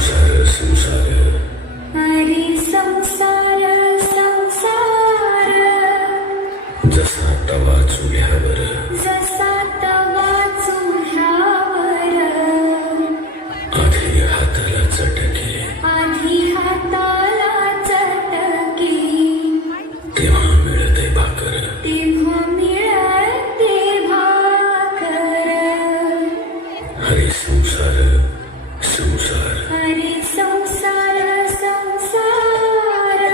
संसार संसार हरी संसार संसार जसा तवा चुल्यावर जसा तवा चुल्यावर आधी हाताला चटके तेव्हा मिळते भाकर हरी संसार संसार हरी संसार संसार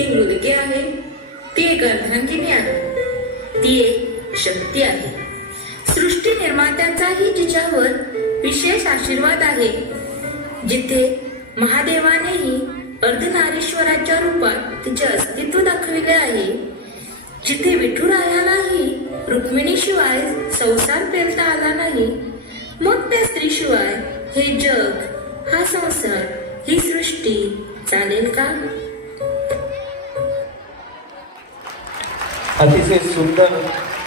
एक मुलगी आहे, ती एक अर्धांगिनी आहे, ती एक शक्ती आहे. सृष्टी निर्मात्यांचाही तिच्यावर विशेष आशीर्वाद आहे. जिथे महादेवानेही अर्धनारीश्वराच्या रूपात तिचे अस्तित्व दाखविले आहे, जिथे विठुरायालाही रुक्मिणीशिवाय संसार पेलता आला नाही, मग त्या स्त्रीशिवाय हे जग, हा संसार, ही सृष्टी चालेल का? अतिशय सुंदर